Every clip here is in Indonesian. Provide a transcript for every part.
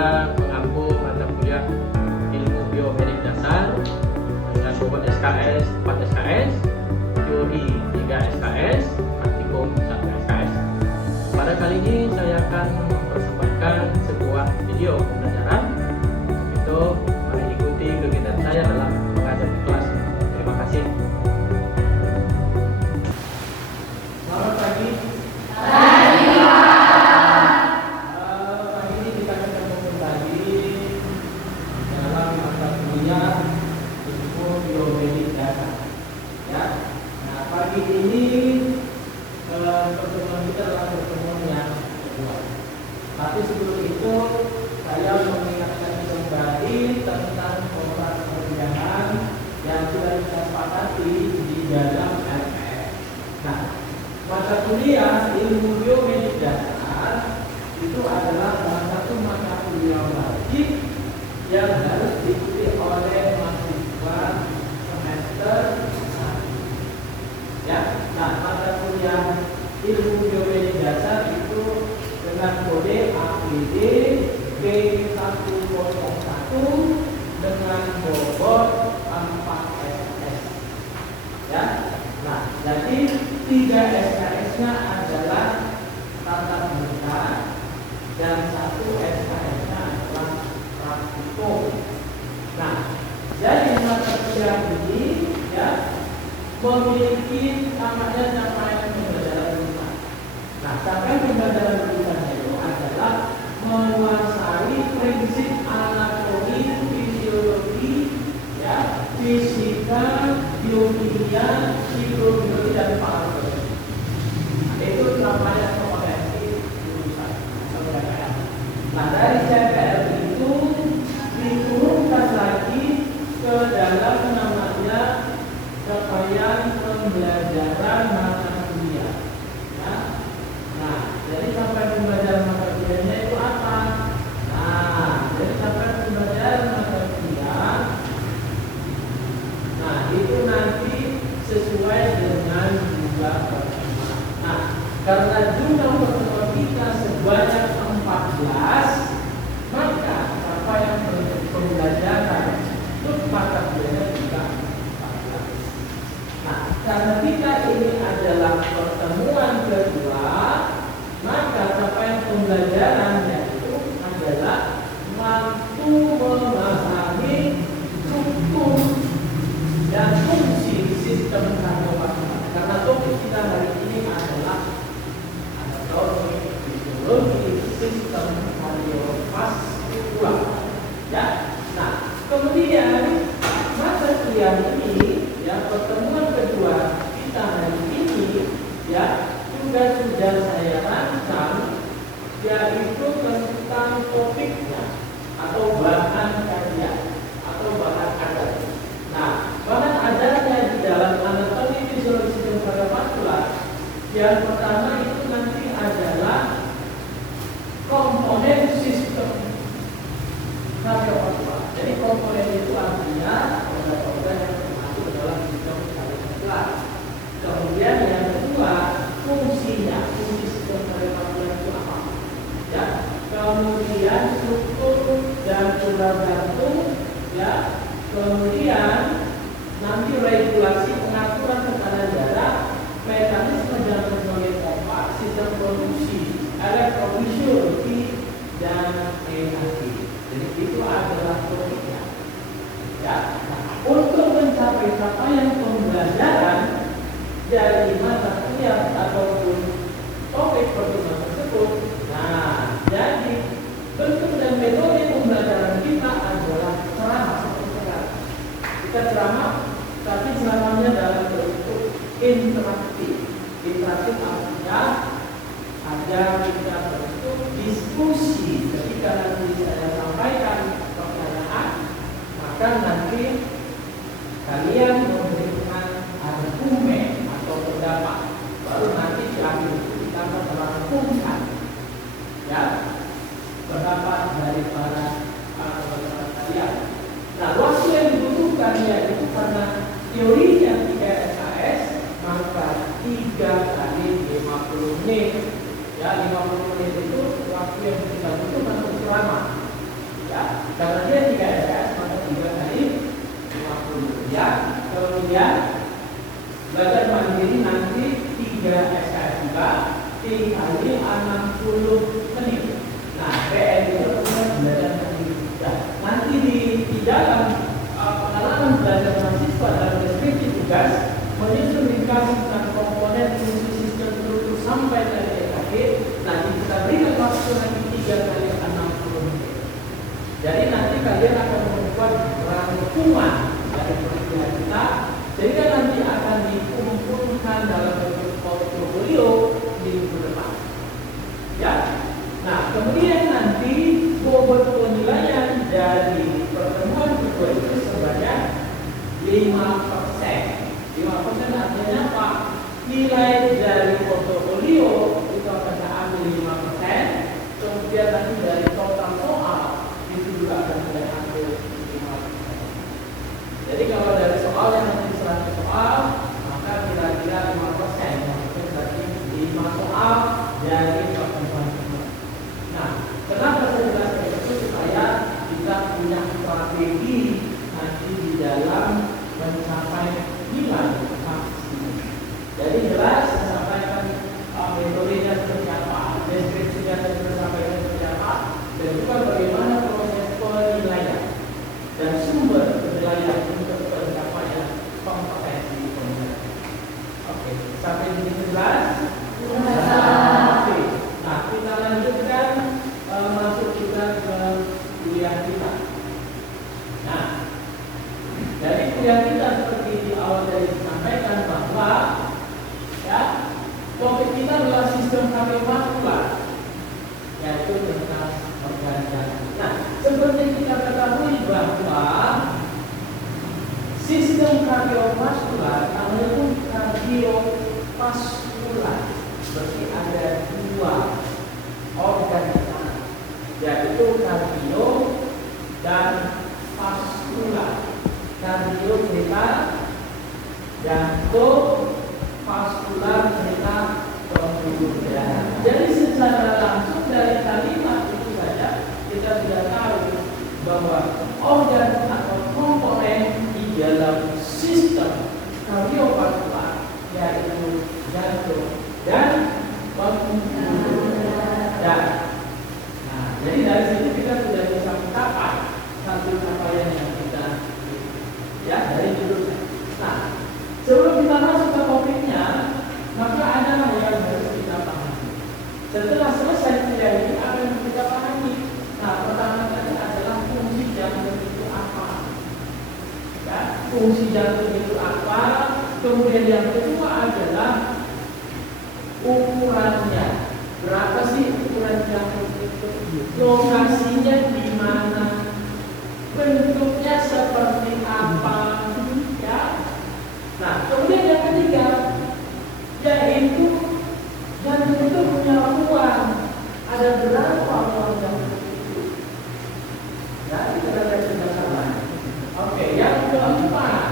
saya mengampu mata kuliah ilmu biomedik dasar dengan bobot SKS 4 SKS, teori 3 SKS, praktikum 1 SKS. Pada kali ini saya akan mempersembahkan sebuah video pembelajaran. Itu mari ikuti kegiatan saya dalam mengajar di kelas. Terima kasih. Selamat pagi. Pagi ini kita akan kembali dalam mata kuliah ilmu biomedik dasar. Ya. Nah, pagi ini pertemuan kita adalah pertemuan yang kedua. Tapi sebelum itu saya mengingatkan kembali tentang pola perkuliahan yang sudah kita sepakati di dalam LPS. Nah, mata kuliah ilmu biomedik dasar itu adalah salah satu mata kuliah wajib yang harus diikuti oleh mahasiswa semester 1. Ya, nah mata kuliah ilmu biomedik dasar itu dengan kode APD B101 dengan bobot 4 SKS. Ya, nah jadi 3 SKS-nya adalah tatap muka dan 1 SKS-nya adalah praktikum. Nah, jadi mata kuliah ini ya memiliki namanya capaian pembelajaran lunak. Nah, capaian pembelajaran lunak itu adalah menguasai prinsip anatomi, fisiologi, ya, fisika, biokimia, psikologi dan farmakologi. Nah, itu namanya kompetensi jurusan CPL. Nah, dari CPL itu diturunkan lagi ke dalam namanya capaian pembelajaran mata kuliah. Ya. Nah, jadi capaian pembelajaran mata kuliahnya itu apa? Nah, jadi capaian pembelajaran mata kuliah. Nah, itu nanti sesuai dengan jumlah pertemuan. Nah, karena jumlah pertemuan kita sebanyak 14, maka capaian pembelajaran untuk mata kuliahnya juga 14. Nah, karena kita ini adalah pertemuan kedua, maka capaian pembelajarannya itu adalah mampu memahami struktur dan fungsi sistem kardiovaskular. Karena topik kita hari ini adalah anatomi, fisiologi, sistem kardiovaskular. Ya, nah kemudian mata kuliah ini, ya pertemuan kedua kita hari ini, ya juga sudah saya rancang, yaitu tentang topiknya atau bahan kajian atau bahan ajar. Nah, bahan ajarnya di dalam anatomi fisiologi sistem kardiovaskular yang pertama itu nanti adalah komponen sistem kardiovaskular. Jadi komponen itu artinya organ-organ yang termasuk dalam sistem kardiovaskular. Kemudian yang kedua, fungsinya, fungsi sistem kardiovaskular itu apa? Ya. Kemudian struktur dan urat jantung, ya. Kemudian nanti regulasi pengaturan tekanan darah, mekanisme jantung sebagai pompa, sistem produksi, elektrofisiologi dan energi. Jadi itu adalah topiknya. Ya. Nah, untuk mencapai capaian pembelajaran dari mata kuliah ataupun topik pertemuan tersebut, nah jadi bentuk dan metode pembelajaran kita adalah ceramah seperti sekarang. Kita ceramah, tapi ceramahnya dalam bentuk interaktif. Interaktif artinya ada kita bentuk diskusi. Ketika nanti saya sampaikan pertanyaan, maka nanti kemudian belajar mandiri nanti 3 SKS juga dikali 60 menit. Nah, PM itu kemudian belajar mandiri. Ya, nanti di dalam pengalaman belajar mahasiswa dalam deskripsi tugas menyusun ringkasan tentang komponen fungsi sistem struktur sampai dari EKG. Nah, kita berikan waktu nanti 3 kali 60 menit. Jadi nanti kalian akan membuat rangkuman dari penelitian kita, sehingga nanti akan dikumpulkan dalam bentuk portofolio minggu depan. Ya. Nah, kemudian nanti bobot penilaian dari pertemuan kedua itu sebanyak 5%. 5% artinya apa? Nilai dari portofolio itu akan diambil 5%, kemudian nanti dari total soal itu juga akan diambil 5%. Jadi kalau dari soal yang nanti 100 soal, maka kira-kira 5%, maksudnya berarti 5 soal dari pertemuan kedua. Nah, kenapa saya jelaskan itu? Supaya kita punya strategi nanti di dalam mencapai nilai maksimum. Jadi jelas saya sampaikan metodenya seperti apa, deskripsinya saya sampaikan seperti apa, dan juga bagaimana proses penilaian dan sumber penilaian untuk pencapaian kompetensi penilaian. Oke, sampai di sini jelas? Oke. Nah, kita lanjutkan masuk kita ke kuliah kita. Nah, dari kuliah kita seperti di awal tadi disampaikan bahwa ya, topik kita adalah sistem kardiovaskular, yaitu tentang organ jantung. Nah, seperti kita ketahui bahwa sistem kardiovaskular namanya pun kardiovaskular, berarti ada 2 organ di sana, yaitu kardio dan vaskular. Kardio kita jantung, vaskular kita pembuluh darah. Jadi secara langsung dari kalimat itu saja kita sudah tahu bahwa organ atau komponen di dalam sistem kardiovaskular yaitu jantung dan pembuluh darah. Nah, jadi dari sini kita sudah bisa mencapai satu capaian yang kita ya dari judulnya. Nah, sebelum kita masuk ke topiknya, maka ada hal yang harus kita pahami. Setelah selesai kuliah ini akan kita pahami. Nah, pertama kali adalah fungsi jantung itu apa? Ya, fungsi jantung itu apa? Kemudian yang kedua adalah ukurannya. Berapa sih ukuran jantung itu? Lokasinya di mana? Bentuknya seperti apa? Ya. Nah, kemudian yang ketiga, yaitu jantung itu punya ruang. Ada berapa ruang jantung itu? Ya, kita lihat bersama. Oke, yang keempat,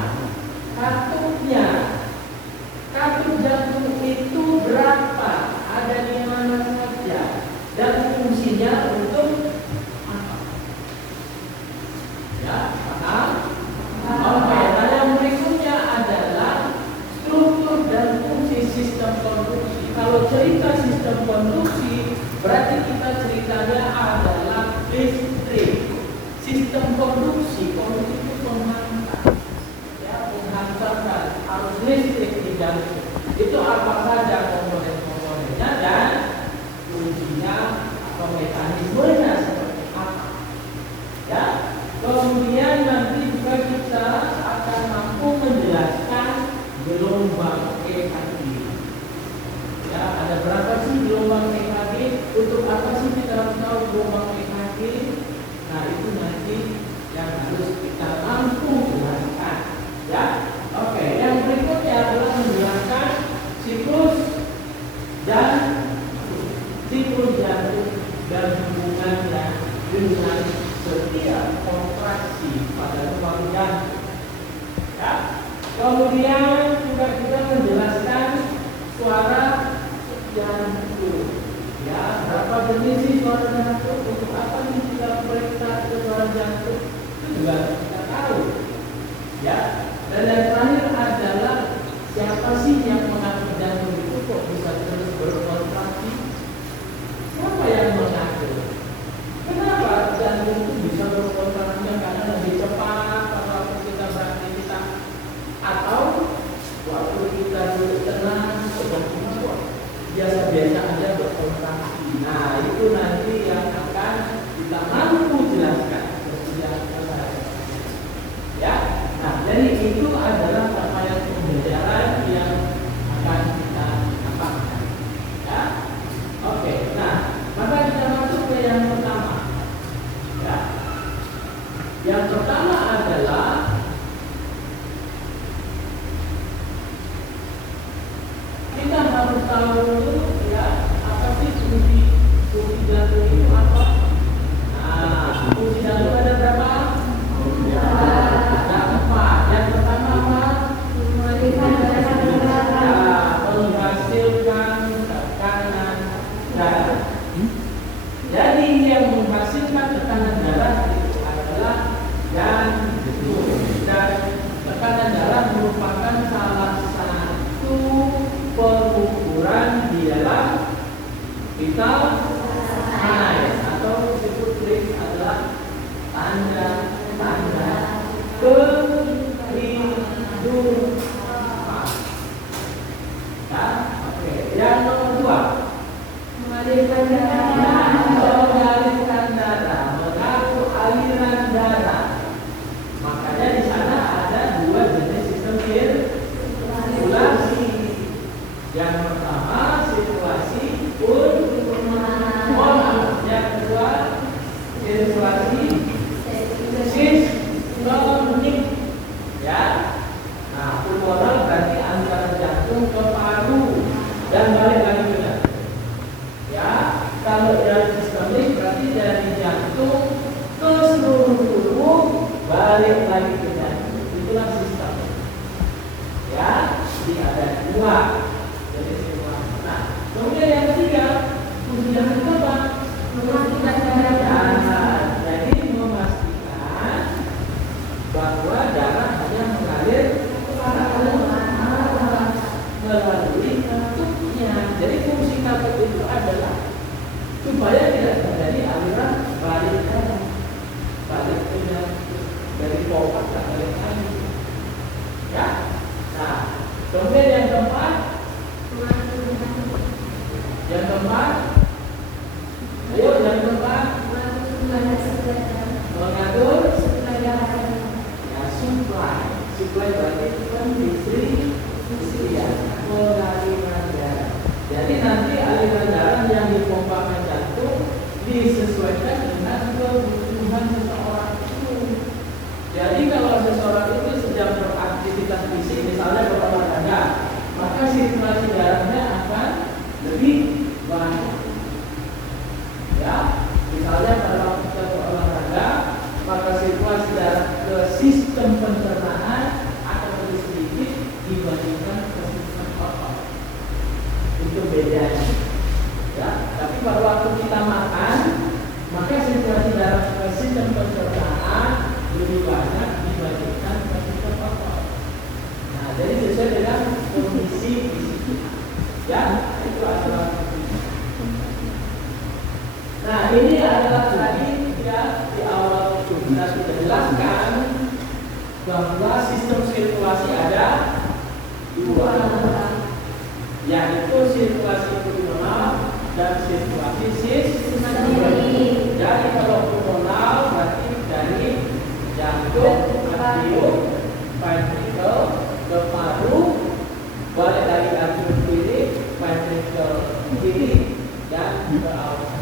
katupnya. Katup jantung itu berapa? Ada di mana saja? Dan fungsinya untuk apa? Ya, paham? Oke, nah yang berikutnya adalah struktur dan fungsi sistem konduksi. Kalau cerita sistem konduksi, berarti kita ceritanya adalah listrik. Sistem konduksi itu menghantar, ya, menghantarkan arus listrik di jantung. Itu apa saja komponen-komponennya dan fungsinya atau mekanismenya seperti apa? Ya. Kemudian nanti juga kita akan mampu menjelaskan gelombang EKG. Ya, ada berapa sih gelombang EKG? Untuk apa sih kita harus tahu gelombang EKG? Nah, itu nanti yang harus kita mampu jelaskan. Ya, oke. Yang berikutnya adalah menjelaskan siklus jantung dan hubungannya dengan setiap kontraksi pada ruang jantung. Ya. Kemudian juga kita menjelaskan suara jantung. Ya, berapa jenis sih suara jantung? Untuk apa nih kita periksa suara jantung? Itu juga kita tahu. Ya. Dan yang terakhir ada lagi ke jantung. Itulah sistem. Ya, jadi ada dua. Jadi sirkulasi. Nah, kemudian yang ketiga, fungsi jantung itu apa? Memastikan darah. Jadi memastikan bahwa darah hanya mengalir melalui katupnya. Jadi fungsi katup itu adalah supaya tidak terjadi aliran balik darah, balik ke jantung dari pompa ke balik lagi. Ya. Nah, kemudian yang keempat, ayo yang keempat, mengatur ya supply berarti pendistribusian pengaliran darah. Jadi nanti aliran darah yang dipompakan jantung disesuaikan dengan kebutuhan seseorang itu. Jadi kalau seseorang itu sedang beraktivitas fisik, misalnya berolahraga, maka sirkulasi darahnya akan lebih banyak. Ya, misalnya pada waktu kita berolahraga, maka sirkulasi darah ke sistem pencernaan akan lebih sedikit dibandingkan ke sistem otot. Itu bedanya. Ya, tapi pada waktu kita makan, maka sirkulasi darah ke sistem pencernaan lebih banyak dibandingkan ke sistem otot. Nah, jadi sesuai dengan kondisi fisik. Ya, itu adalah. Nah, ini adalah tadi ya di awal kita sudah jelaskan bahwa sistem sirkulasi ada dua, yaitu sirkulasi pulmonal dan sirkulasi sistematik. Jadi kalau pulmonal berarti dari jantung, arterium, ventricle ke paru, balik lagi arterium kiri, ventricle kiri dan ke aorta.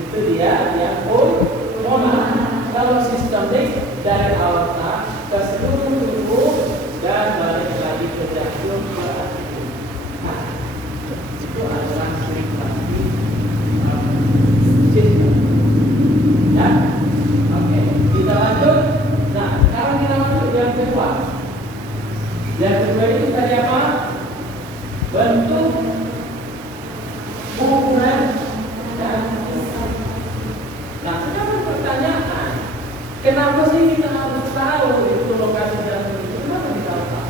Itu dia yang pulmonal. Kalau sistemik dari aorta ke seluruh tubuh dan balik lagi ke jantung ke arterium. Nah, itu adalah sirkulasi sistem. Ya, oke. Kita lanjut. Nah, sekarang kita masuk yang kedua. Yang kedua itu tadi apa? Bentuk, ukuran, dan nah, sekarang pertanyaan, kenapa sih kita harus tahu itu lokasi jantung itu? Kenapa kita harus tahu?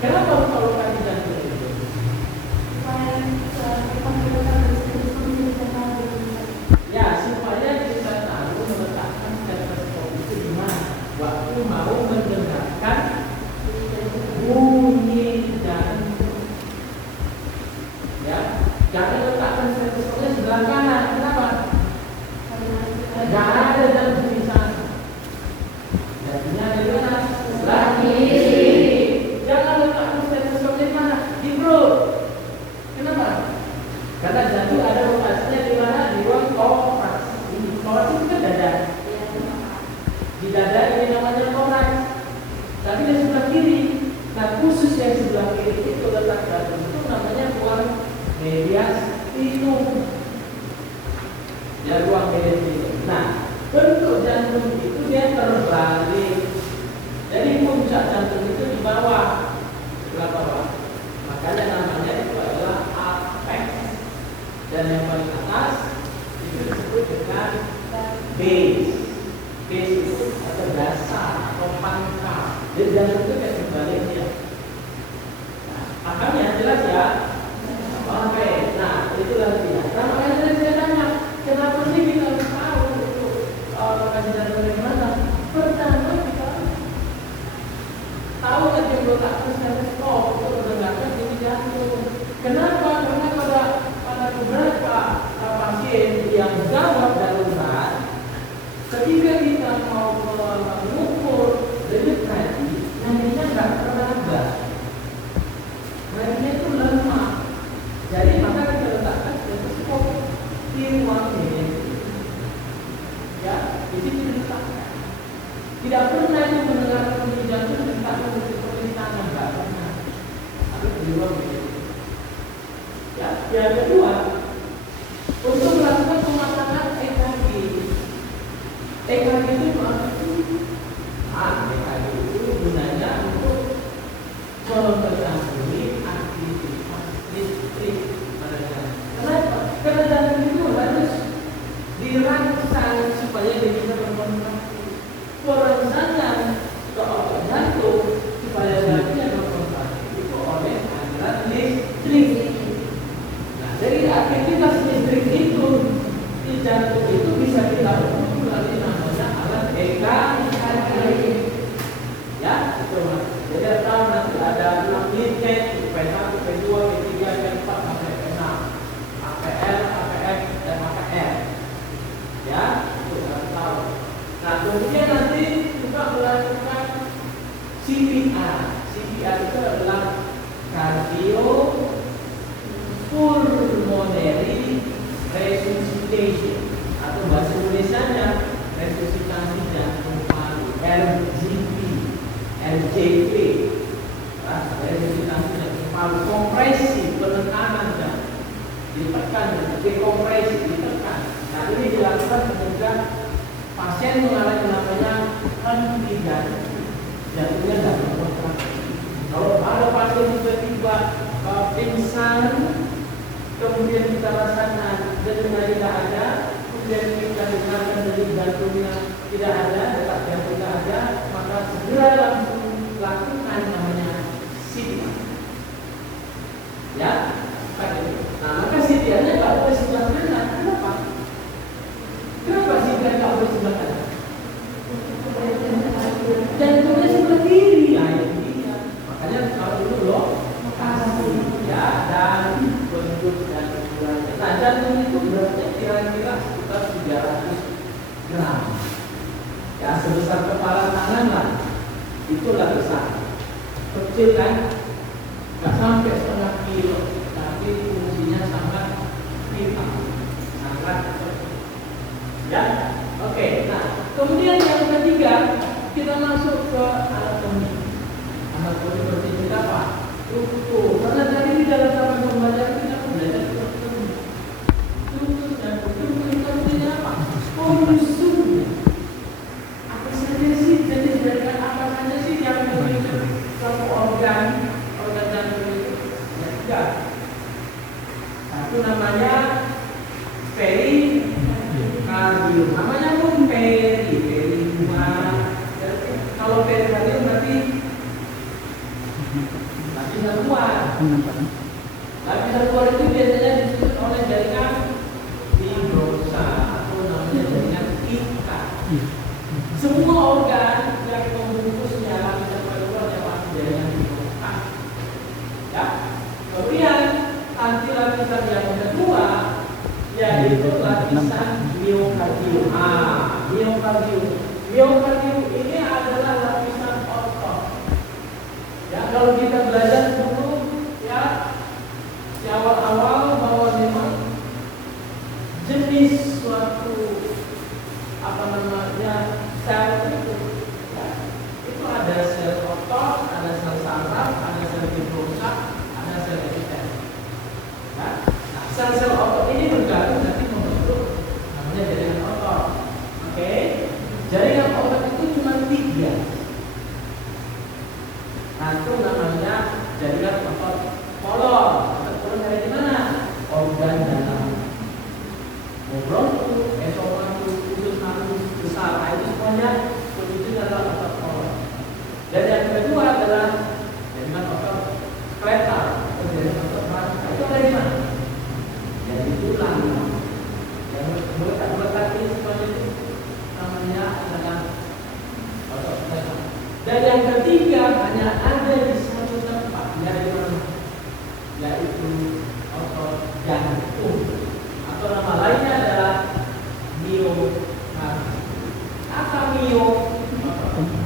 Kenapa harus tahu lokasi jantung itu? Ya, supaya kita tahu meletakkan stetoskop itu di mana waktu mau mendengarkan bunyi jantung. Ya, jangan letakkan stetoskopnya sebelah kanan. Kenapa? Gak ada jantung di sana. Jadinya di mana? Sebelah kiri. Jangan letakkan stetoskopnya di mana? Di perut. Kenapa? Karena jantung ada lokasinya di mana? Di ruang toraks. Toraks itu kan dada. Di dada ini namanya toraks. Tapi di sebelah kiri. Nah, khusus yang sebelah kiri itu letak jantung itu namanya ruang mediastinum. Ya, ruang mediastinum. Nah, bentuk jantung itu dia terbalik. Jadi puncak jantung itu di bawah, sebelah bawah. Makanya namanya itu adalah apex. Dan yang paling atas itu disebut dengan base. Base itu atau dasar atau pangkal. Jadi jantung itu kayak sebaliknya. Nah, akalnya jelas ya. Oke, nah itulah dia. Nah, makanya tadi saya tanya, kenapa sih kita harus tahu itu lokasi jantung di mana? Pertama kita tahu tadi letakkan stetoskop untuk mendengarkan bunyi jantung. Kenapa? Karena pada beberapa pasien yang gawat darurat, ketika kita mau mengukur denyut nadi, nadinya nggak teraba, nadinya itu lemah. Jadi maka kita letakkan stetoskop di ruang ini. Ya, di situ diletakkan. Tidak pernah itu mendengarkan bunyi jantung diletakkan di tangan, nggak pernah. Tapi di ruang ini. Ya, yang kedua, untuk melakukan pemasangan EKG. EKG itu dirangsang supaya dia bisa berkontraksi, perangsangkan ke otot jantung supaya jantungnya berkontraksi itu oleh aliran listrik. Nah, dari aktivitas listrik itu di jantung itu bisa kita ukur melalui namanya alat EKG. Ya, itu mas. Jadi tahu nanti ada 6 unit, P1, P2, P3, P4 sampai P6, APL, APF dan APR. Ya, itu harus tahu. Nah, kemudian nanti juga melakukan CPR. CPR itu adalah cardiopulmonary resuscitation atau bahasa Indonesianya resusitasi jantung paru, RJP. Nah, resusitasi jantung paru, kompresi penekanan jantung, ditekan, dekompresi, ditekan. Nah, ini dilakukan ketika pasien mengalami namanya henti jantung, jantungnya tidak berkontraksi. Kalau ada pasien tiba-tiba pingsan, kemudian kita rasakan jantungnya tidak ada, kemudian kita dengarkan dari jantungnya tidak ada, detak jantung tidak ada, maka segera langsung lakukan namanya CPR. Ya, nah maka CPR-nya nggak boleh sebelah kanan. Kenapa? Kenapa CPR nggak boleh sebelah kanan? Jantungnya sebelah kiri. Nah, itu dia. Makanya kalau dulu loh kasih ya dan bentuk dan ukurannya. Nah, jantung itu beratnya kira-kira sekitar 300 gram. Ya, sebesar kepala tangan lah. Itulah besar. Kecil kan? Nggak sampai setengah kilo, tapi fungsinya sangat vital, sangat ya. Oke. Nah, kemudian yang ketiga kita masuk ke anatomi. Anatomi berarti apa? Struktur. Karena tadi di dalam taman pembelajaran kita belajar struktur dan struktur itu artinya apa? Fungsinya. Apa saja sih? Jadi berikan apa saja sih yang memiliki suatu organ jantung itu? Ya tiga. Satu namanya perikardium. Namanya pun kalau perikardium berarti lapisan luar. Lapisan luar itu biasanya disusun oleh jaringan fibrosa atau namanya jaringan ikat. Semua organ yang membungkusnya lapisan luar yang masuk jaringan fibrosa. Ya. Kemudian nanti lapisan yang kedua yaitu lapisan miokardium. Miokardium ini adalah lapisan otot. Ya, kalau kita belajar dulu ya di awal-awal bahwa memang jenis suatu apa namanya sel itu, ya, itu ada sel otot, ada sel saraf, ada sel fibrosa, ada sel epitel. Ya, nah, sel-sel otot ini bergabung nanti membentuk namanya jaringan otot. Oke, jaringan otot itu cuma 3. Satu namanya jaringan otot kolon. Kolon dari mana? Organ dalam. Bronkus, esofagus, usus halus, besar, itu semuanya itu adalah otot kolon. Dan yang kedua adalah jaringan otot skeletal, jaringan otot rahang. Itu dari mana? Dari tulang. Yang melekat ini semuanya itu namanya adalah otot skeletal. Dan yang ketiga hanya ada di satu tempat, yaitu otot jantung, atau nama lainnya adalah miokardium. Apa miokardium?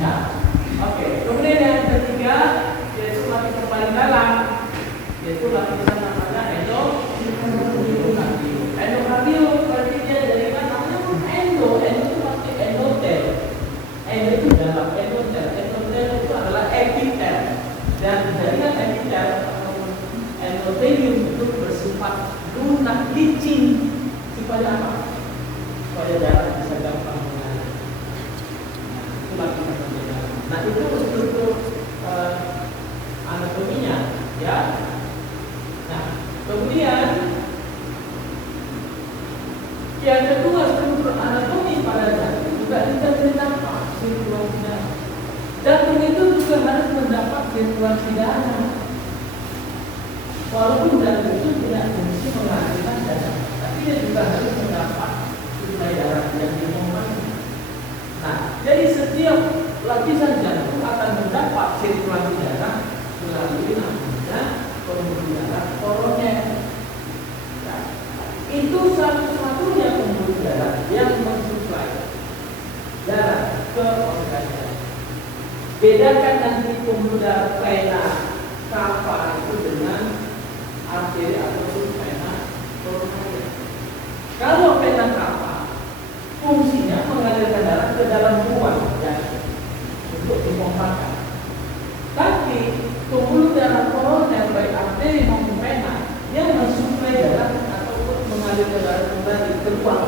Ya, oke. Kemudian yang ketiga yaitu lapisan paling dalam, yaitu lapisan namanya endokardium. Endokardium berarti dia jaringan namanya endo itu pasti endotel. Endo itu dalam, endotel itu adalah epitel, dan jaringan epitel atau endotelium itu bersifat lunak licin supaya apa? Supaya darah bisa gampang mengalir. Itu lapisan dalam. Nah itu struktur anatominya, ya. Nah kemudian Yang kedua, struktur anatomi pada jantung juga tidak terdampak sirkulasi darah. Jantung itu juga harus mendapat sirkulasi darah. Walaupun jantung itu tidak fungsi menghasilkan darah, tapi dia juga harus mendapat suplai darah yang dipompanya. Nah, jadi setiap lapisan jantung akan mendapat sirkulasi darah melalui namanya pembuluh darah koroner. Nah, itu satu-satunya pembuluh darah yang mensuplai darah ke organ jantung. Bedakan nanti pembuluh darah vena cava itu dengan arteri ataupun vena koroner. Kalau vena cava fungsinya mengalirkan darah ke dalam ruang jantung untuk dipompakan. Tapi pembuluh darah koroner baik arteri maupun vena dia mensuplai darah ataupun mengalirkan darah kembali keluar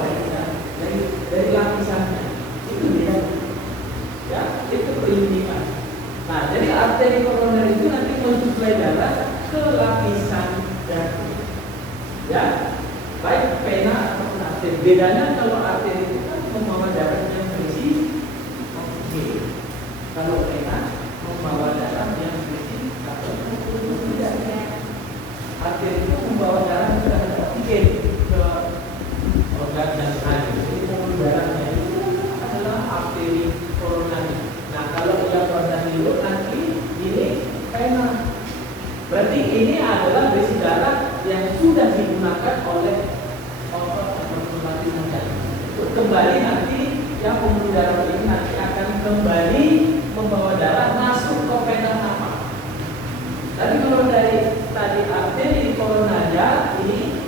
dari lapisannya. Itu beda. Ya, itu peruntukan. Nah, jadi arteri koroner itu nanti mensuplai darah ke lapisan jantung. Ya, baik vena ataupun arteri. Bedanya kalau arteri itu kan membawa darah yang berisi oksigen. Kalau vena membawa darah yang berisi ataupun tidak. Arteri itu membawa darah yang ada oksigen ke organ jantung. Jadi pembuluh darahnya itu adalah arteri koroner. Nah, kalau dia koroner nanti ini vena. Berarti ini adalah berisi darah yang sudah digunakan oleh otot ataupun lapisan jantung. Kembali nanti yang pembuluh darah ini nanti akan kembali membawa darah masuk ke vena cava. Tapi kalau dari tadi arteri koroner ini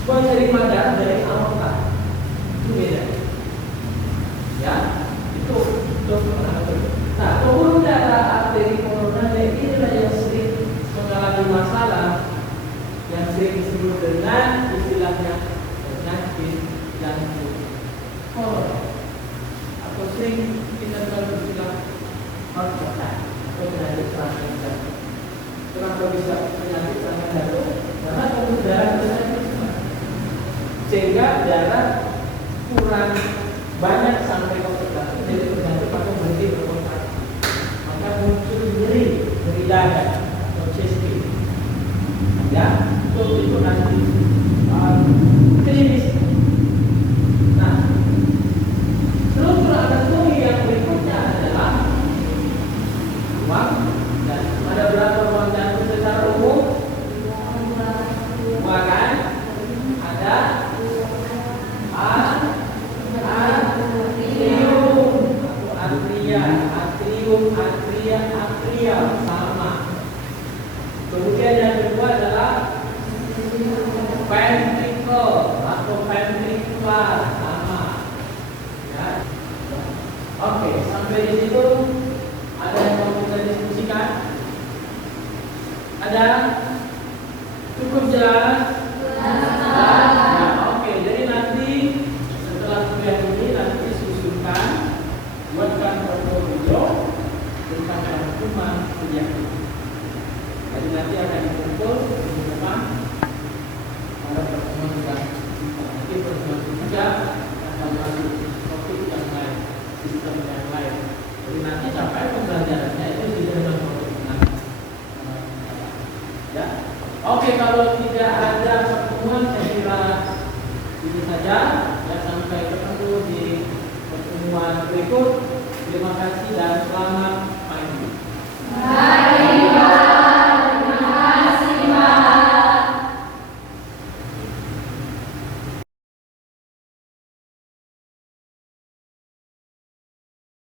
menerima darah dari aorta, itu beda. Ya, itu anatomi. Nah, pembuluh darah arteri koroner inilah yang sering mengalami masalah yang sering disebut dengan istilahnya penyakit jantung koroner atau sering kita selalu istilah heart attack atau penyakit serangan jantung. Kenapa bisa penyakit serangan jantung? Karena pembuluh darah itu sehingga darah kurang banyak sampai ke otak, jadi tergantung pada berhenti berkontak, maka muncul nyeri dada atau chest pain. Ya, itu nanti klinis. Nah, struktur anatomi yang berikutnya adalah ruang dan ada berapa ruang jantung secara umum? Dua kan? Ada atrial sama. Kemudian yang kedua adalah ventricle atau ventricular sama. Ya. Oke, sampai di situ ada yang mau kita diskusikan? Ada? Cukup jelas? Oke, jadi nanti setelah kuliah ini nanti susunkan, buatkan portfolio tentang hukuman kuliah. Jadi nanti akan dikumpul di depan pada pertemuan yang nanti pertemuan ketiga akan masuk topik yang lain, sistem yang lain. Jadi nanti sampai pembelajarannya itu di dalam pertemuan. Ya, oke, kalau tidak ada pertemuan saya kira ini saja. Ya, sampai ketemu di pertemuan berikut. Terima kasih dan selamat